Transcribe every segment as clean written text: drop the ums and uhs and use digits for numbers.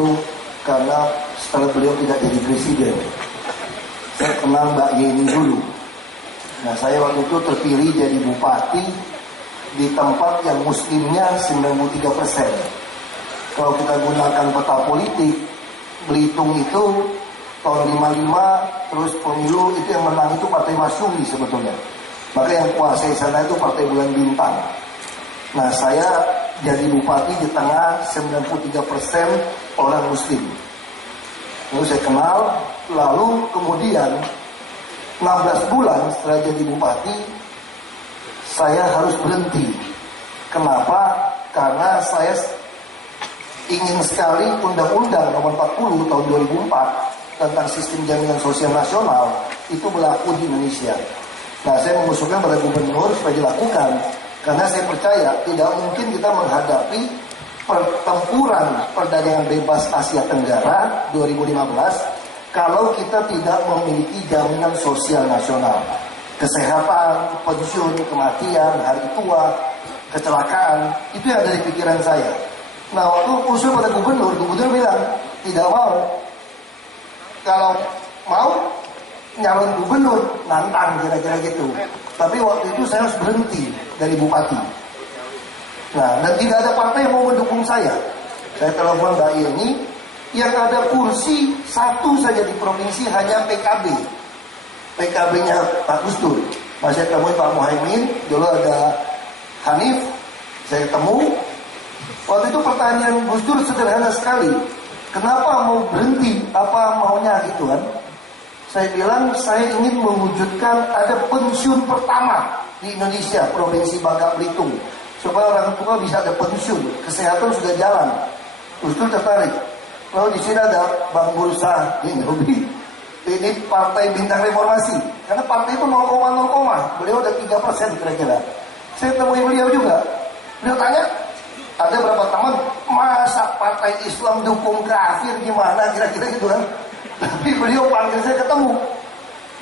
itu karena setelah beliau tidak jadi presiden, saya kenal Mbak Yeni dulu. Nah, saya waktu itu terpilih jadi bupati di tempat yang muslimnya 93%. Kalau kita gunakan peta politik, Belitung itu tahun 55 terus pemilu itu yang menang itu Partai Masyumi sebetulnya. Maka yang kuasai sana itu Partai Bulan Bintang. Nah, saya jadi bupati di tengah 93% orang muslim. Lalu saya kenal, lalu kemudian 16 bulan setelah jadi bupati, saya harus berhenti. Kenapa? Karena saya ingin sekali Undang-Undang Nomor 40 tahun 2004 tentang Sistem Jaminan Sosial Nasional itu berlaku di Indonesia. Nah, saya mengusulkan pada gubernur supaya dilakukan, karena saya percaya tidak mungkin kita menghadapi pertempuran perdagangan bebas Asia Tenggara 2015 kalau kita tidak memiliki jaminan sosial nasional. Kesehatan, pensiun, kematian, hari tua, kecelakaan, itu yang ada di pikiran saya. Nah, waktu usul pada gubernur bilang tidak mau. Kalau mau nyalon gubernur, nantang kira-kira gitu. Tapi waktu itu saya harus berhenti dari bupati. Nah, dan tidak ada partai yang mau mendukung saya. Saya telepon Mbak Yeni, yang ada kursi satu saja di provinsi hanya PKB. PKB-nya Pak Gus Dur. Saya temui Pak Muhaimin, dulu ada Hanif, saya ketemu. Waktu itu pertanyaan Gus Dur sederhana sekali. Kenapa mau berhenti? Apa maunya gitu kan? Saya bilang saya ingin mewujudkan ada pensiun pertama di Indonesia, Provinsi Bangka Belitung, supaya orang tua bisa ada pensiun, kesehatan sudah jalan. Gus Dur tertarik. Lalu di sini ada Bang Bursa, ini Partai Bintang Reformasi, karena partai itu 0,0, beliau ada 3% kira-kira. Saya temui beliau juga. Beliau tanya, ada berapa teman, masa partai Islam dukung kafir gimana kira-kira gitu kan. Tapi beliau panggil saya ketemu.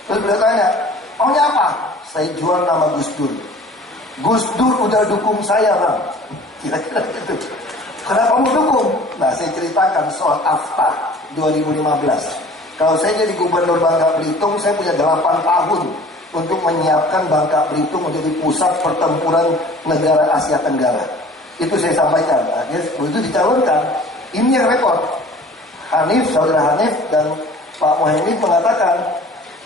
Terus beliau tanya, maunya apa? Saya jual nama Gus Dur. Gus Dur udah dukung saya, Bang. Kira-kira gitu. Kenapa kamu dukung? Nah, saya ceritakan soal AFTA 2015. Kalau saya jadi gubernur Bangka Belitung, saya punya 8 tahun untuk menyiapkan Bangka Belitung menjadi pusat pertempuran negara Asia Tenggara. Itu saya sampaikan. Akhirnya begitu dicalonkan, ini yang repot. Hanif, saudara Hanif dan Pak Muhaimin mengatakan,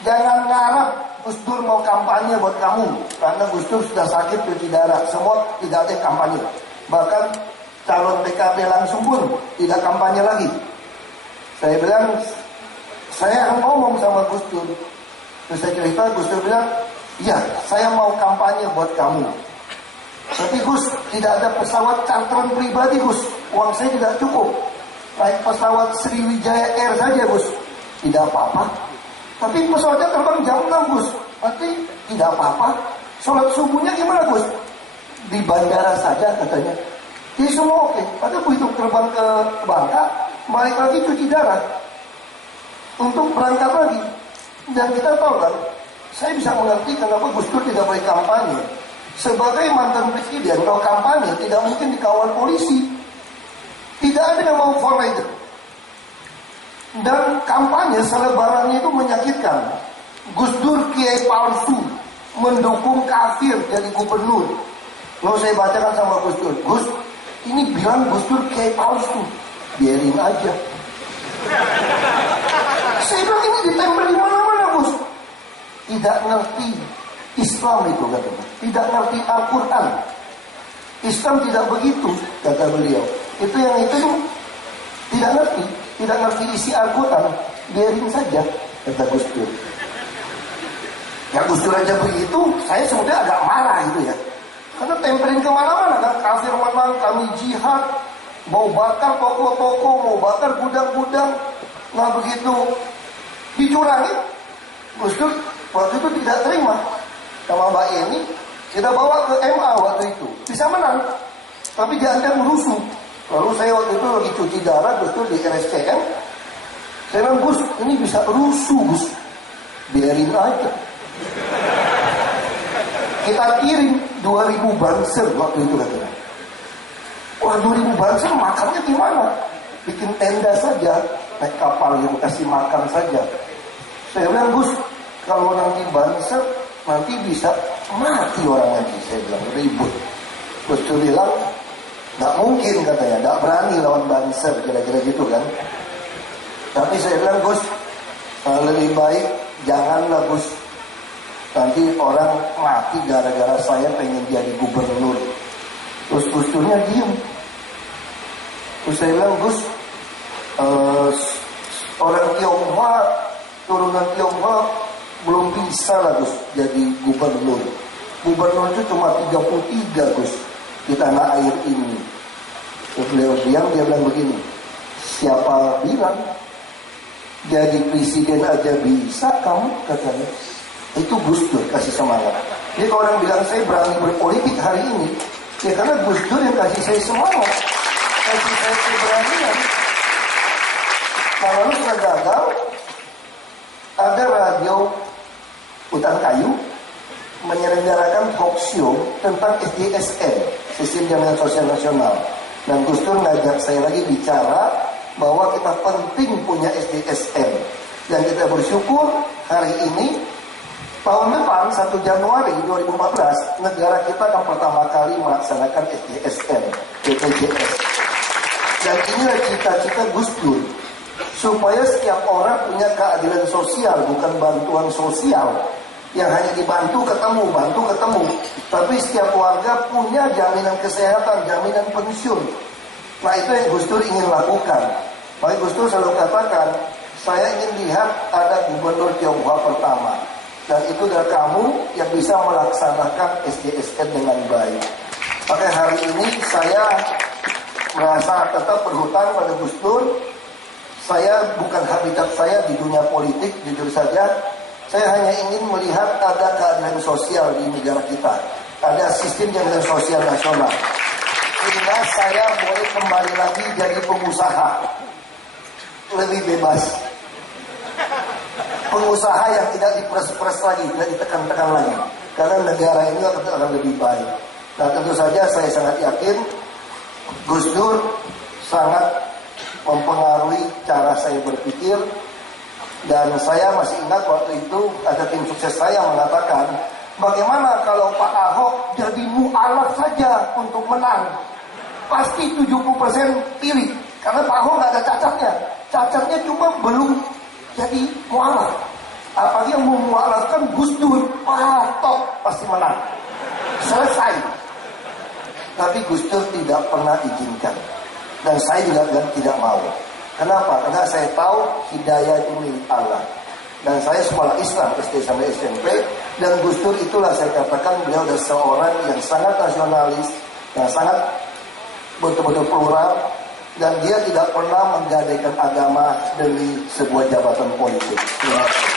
jangan ngarep Gus Dur mau kampanye buat kamu, karena Gus Dur sudah sakit cuci darah, semua tidak ada kampanye. Bahkan calon PKB langsung pun tidak kampanye lagi. Saya bilang, saya akan ngomong sama Gus Dur. Terus saya cerita, Gus Dur bilang, iya, saya mau kampanye buat kamu. Tapi Gus, tidak ada pesawat charteran pribadi Gus, uang saya tidak cukup. Naik pesawat Sriwijaya Air saja Gus, tidak apa-apa. Tapi pesawatnya terbang jam 6 Gus, berarti tidak apa-apa. Sholat subuhnya gimana Gus? Di bandara saja katanya. Jadi semua oke. Padahal begitu terbang ke Bangka, balik lagi cuci darah untuk berangkat lagi. Dan kita tahu kan, saya bisa mengerti kenapa Gus Dur tidak boleh kampanye. Sebagai mantan presiden, kalau kampanye tidak mungkin dikawal polisi. Tidak ada yang mau itu. Dan kampanye selebarannya itu menyakitkan. Gus Dur kiai palsu, mendukung kafir jadi gubernur. Lalu saya bacakan sama Gus Dur, Gus, ini bilang Gus Dur kiai palsu, biarin aja. Saya bilang ini ditempel di mana-mana Gus. Tidak ngerti Islam itu katanya, tidak ngerti Al-Quran. Islam tidak begitu, kata beliau. Itu yang itu tidak ngerti isi Al-Quran, biarin saja, kata Gus Dur. Ya Gus Dur aja begitu, saya sebetulnya agak marah gitu ya. Karena tempelin kemana-mana kan, kafir menang, kami jihad, mau bakar toko-toko, mau bakar gudang-gudang. Nah begitu dicurangi, Gus Dur waktu itu tidak terima. Sama Mbak Yeni, kita bawa ke MA waktu itu, bisa menang, tapi dianggap merusuh. Lalu saya waktu itu lagi cuci darah, Gus Dur di RSCM. Saya bilang, Gus, ini bisa rusuh Gus, biarin aja. Kita kirim 2000 banser waktu itu katanya. Wah 2000 banser makannya gimana? bikin tenda saja, naik kapal gitu, kasih makan saja. Saya bilang, Gus, kalau nanti banser, nanti bisa mati orang lagi. Saya bilang, ribut. Gus Dur bilang, nggak mungkin katanya, nggak berani lawan banser, kira-kira gitu kan. Tapi saya bilang, Gus, lebih baik janganlah Gus, nanti orang mati gara-gara saya pengen jadi gubernur. Terus Gus Durnya diem. Terus saya bilang, Gus, orang Tionghoa, turunan Tionghoa belum bisa lah Gus jadi gubernur. Gubernur itu cuma 33 Gus di tanah air ini. Terus beliau diam, dia bilang begini, siapa bilang jadi presiden aja bisa kamu, katanya. Itu Gus Dur kasih semangat. Jadi kalau orang bilang saya berani berpolitik hari ini, ya karena Gus Dur yang kasih saya semangat, kasih saya keberanian. Kalau sudah gagal, ada radio Hutan Kayu menyelenggarakan talk show tentang SDSN, Sistem Jaminan Sosial Nasional. Dan Gus Dur ngajak saya lagi bicara bahwa kita penting punya SDSN. Dan kita bersyukur hari ini, tahun depan 1 Januari 2014, negara kita akan pertama kali melaksanakan SDSN, BPJS. Dan inilah cita-cita Gus Dur, supaya setiap orang punya keadilan sosial, bukan bantuan sosial yang hanya dibantu ketemu, tapi setiap warga punya jaminan kesehatan, jaminan pensiun. Nah, itu yang Gus Dur ingin lakukan. Makanya Gus Dur selalu katakan, saya ingin lihat ada gubernur Tionghoa pertama, dan itu adalah kamu yang bisa melaksanakan SDSN dengan baik. Makanya hari ini saya merasa tetap berhutang pada Gus Dur. Saya bukan habitat saya di dunia politik, jujur saja. Saya hanya ingin melihat ada keadilan sosial di negara kita. Ada sistem jaminan sosial nasional. Sehingga saya boleh kembali lagi jadi pengusaha. Lebih bebas. Pengusaha yang tidak diperes-peres lagi, tidak ditekan-tekan lagi. Karena negara ini akan lebih baik. Nah, tentu saja saya sangat yakin Gus Dur sangat mempengaruhi cara saya berpikir. Dan saya masih ingat waktu itu ada tim sukses saya mengatakan, bagaimana kalau Pak Ahok jadi mu'alaf saja untuk menang? Pasti 70% pilih. Karena Pak Ahok nggak ada cacatnya. Cacatnya cuma belum jadi mu'alaf. Apalagi yang memu'alafkan Gus Dur, top pasti menang. Selesai. Tapi Gus Dur tidak pernah izinkan. Dan saya juga tidak mau. Kenapa? Karena saya tahu hidayah itu milik Allah. Dan saya sekolah Islam SD sampai SMP. Dan Gus Dur itulah saya katakan beliau adalah seorang yang sangat nasionalis, yang sangat betul-betul plural. Dan dia tidak pernah menggadaikan agama demi sebuah jabatan politik. Terima kasih.